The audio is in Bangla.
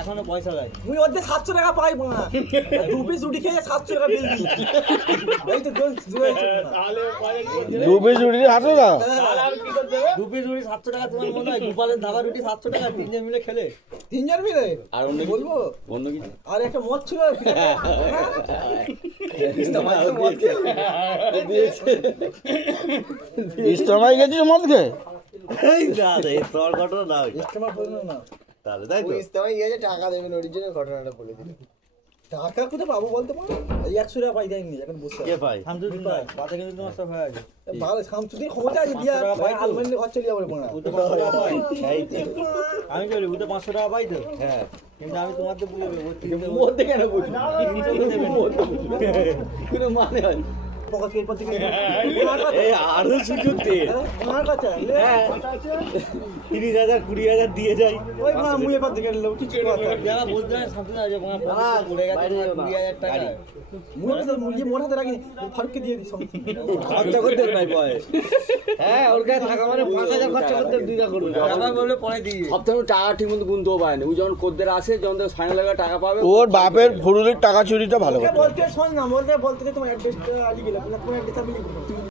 এখনো পয়সা দেয় তুই ওদের 700 টাকা পাই না 2 পিস রুটি খেয়ে 700 টাকা বিল দিই এই তো তাহলে দু পিস রুটি 700 টাকা। তাহলে আমি কি করতে হবে? 2 পিস রুটি 700 টাকা তোমার মনে হয় গোপালের ধাবা রুটি 700 টাকা তিনজন মিলে খেলে তিনজন মিলে আর অন্য কিছু? বলবো অন্য কিছু আর একটা মদ ছিল ইস্টমাই গেছিস মদ খেয়ে? এই দাদা এই তোর ঘটনা না ইস্তেমা করলো না তাহলে তাই তো ইস্তেমাই গিয়েছে টাকা দেবেন অরিজিনাল ঘটনাটা বলে দিল টাকা কোথায় পাবো বলতে পারো এই 100 টাকা পাই দেয়নি এখন বসে কে ভাই শামসুদ্দিন ভাই পাতে কিন্তু তোমার সব হয়ে আছে ভালো শামসুদ্দিন ক্ষমতা আছে দিয়া 500 টাকা পাই তো? আলমানি ঘর চলে যাবে না উতে 500 টাকা পাই এই তো আমি বলি উতে 500 টাকা পাই তো হ্যাঁ কিন্তু আমি তোমাকে বলে দেবো মধ্যে কেন বুঝি কোনো মানে হয় পকেট এর পর থেকে এই আরো সুযোগ দে আমার কাছে হ্যাঁ 30,000 20,000 দিয়ে যাই ওই না মুই এবার থেকে লোক কিছু কথা যারা বলতে হয় শামসুদ্দিন আছে তোমার পকেটে পড়ে গেছে 20,000 টাকা মুই তো মুই মোর হাতে রাখিনি ফারুককে দিয়ে দিই খরচা করতে নাই বয় হ্যাঁ ওর কাছে থাকা মানে 5,000 খরচা করতে দুইটা করবে আবার বলে পরে দিই সপ্তাহে টাকা ঠিক মতো গুনতেও পারেনি ও যখন খদ্দের আসে যখন ফাইনাল টাকা পাবে ওর বাপের ফুরুলির টাকা চুরিটা ভালো ওকে কথা। বলতে শোন না বলতে তোমার অ্যাড্রেসটা আলি গেলাম না তোমার অ্যাড্রেস আমি লিখব